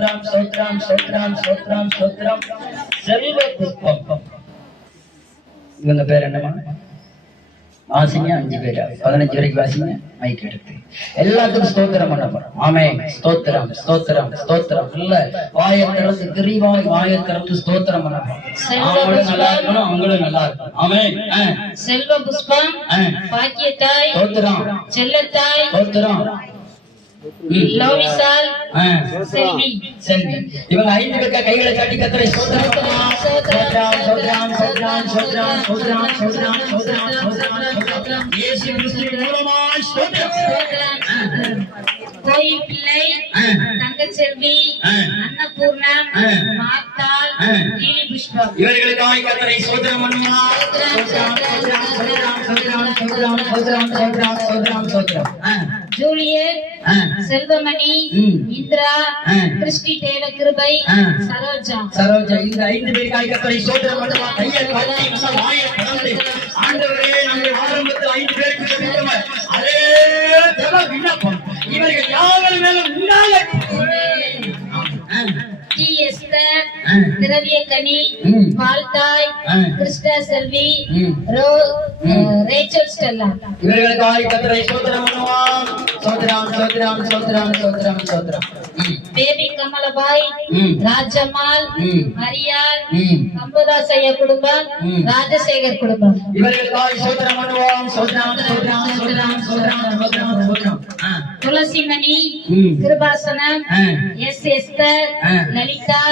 ஸ்தோத்திரம் ஸ்தோத்திரம் ஸ்தோத்திரம் ஸ்தோத்திரம் ஸ்தோத்திரம். செல்வ புஷ்பம் இவங்க பேர் என்னமா? வாசிங்க 5 பேரா 15 வரைக்கும் வாசிங்க. மைக் எடுத்து எல்லாத்துக்கும் ஸ்தோத்திரம் பண்ண போறோம். ஆமே ஸ்தோத்திரம் ஸ்தோத்திரம் ஸ்தோத்திரம். இல்ல வாயத்திறந்து விரிவாய் வாயத்திறந்து ஸ்தோத்திரம் பண்ண போறோம். அவங்களும் நல்லா இருக்கணும், அவங்களும் நல்லா இருக்கணும். ஆமே. செல்வ புஷ்பம், பாக்கியத்தாய், ஸ்தோத்திரம், செல்லத்தாய், ஸ்தோத்திரம், லோவிசால், செல்வி. செல்வி இவங்க 5 பேருக்கு கைகளை தட்டி கர்த்தரை ஸ்தோத்திரம் ஸ்தோத்திரம் ஸ்தோத்திரம் ஸ்தோத்திரம் ஸ்தோத்திரம் ஸ்தோத்திரம் ஸ்தோத்திரம் ஸ்தோத்திரம். இயேசு கிறிஸ்துவின் மூலமாய் ஸ்தோத்திரம். கோயில் பிள்ளை, தங்கச்செல்வி, அன்னபூர்ணா, மாத்தாள், லீலி புஷ்பம் இவர்களுக்காய் கர்த்தரை ஸ்தோத்திரம் பண்ணுவோம். ஸ்தோத்திரம் ஸ்தோத்திரம் ஸ்தோத்திரம் ஸ்தோத்திரம் ஸ்தோத்திரம் ஸ்தோத்திரம் ஸ்தோத்திரம் ஸ்தோத்திரம். ஜூலியட், செல்வமணி, இந்திரா, கிறிஸ்டி தேவ கிருபை, சரோஜா. சரோஜா இந்த 5 பேருக்காய் கர்த்தரை ஸ்தோத்திரம் பண்ணுவோம். கையை தட்டி நம்ம வாயை திறந்து ஆண்டவரே நாங்கள் ஆரம்பத்தில் 5 பேருக்கு ஜெபித்தோம். அதே தேவ விண்ணப்பம் இவர்கள் யாவர் மேலும் உண்டாக. டி எஸ்தர், திரவியக்கனி, பால்தாய், கிறிஸ்டா செல்வி, ரேச்சல் ஸ்டெல்லா இவர்களுக்காய் கர்த்தரை ஸ்தோத்திரம் பண்ணுவோம். ஸ்தோத்திரம் ஸ்தோத்திரம் ஸ்தோத்திரம் ஸ்தோத்திரம் ஸ்தோத்திரம். பேபி கமலபாய், ராஜம்மாள், மரியாள், கம்பதாசைய குடும்பம், ராஜசேகர் குடும்பம் இவர்களுக்காய் ஸ்தோத்திரம் பண்ணுவோம். ஸ்தோத்திரம் ஸ்தோத்திரம் ஸ்தோத்திரம் ஸ்தோத்திரம் ஸ்தோத்திரம் ஸ்தோத்திரம். துளசிமணி, கிருபாசனம், எஸ் எஸ்தர், லலிதா,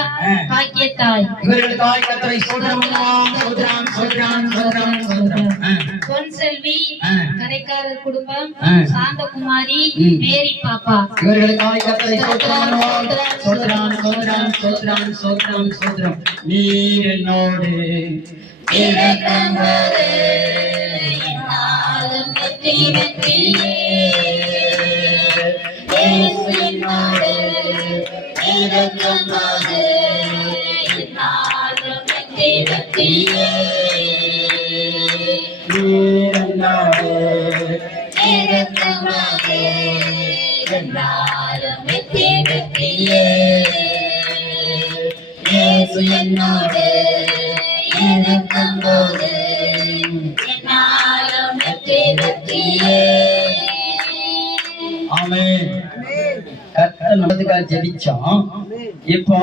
பாக்கியத்தாய் இவர்களுக்காய் கர்த்தரை ஸ்தோத்திரம் பண்ணுவோம். ஸ்தோத்திரம் ஸ்தோத்திரம் ஸ்தோத்திரம் ஸ்தோத்திரம். பொன்செல்வி, கரைக்காரர் குடும்பம், சாந்தகுமாரி, மேரி பாப்பா இவர்களுக்காய் கர்த்தரை ஸ்தோத்திரம் பண்ணுவோம். ஸ்தோத்திரம் ஸ்தோத்திரம் ஸ்தோத்திரம் ஸ்தோத்திரம் ஸ்தோத்திரம். நீர் என்னோடு இரக்கமாயிரு, என்னாலும் வெற்றி வெற்றியே. இயேசு என்னோடு இரக்கமாயிரு, என்னாலும் வெற்றி வெற்றியே. நீர் என்னோடு இரக்கமாயிரு, என்னாலும் வெற்றி வெற்றியே. இயேசு என்னோடு இருக்கும்போது என்னாலும் வெற்றி வெற்றியே. ஆமென். கர்த்தர் நமக்காக ஜெபிச்சோம். இப்போ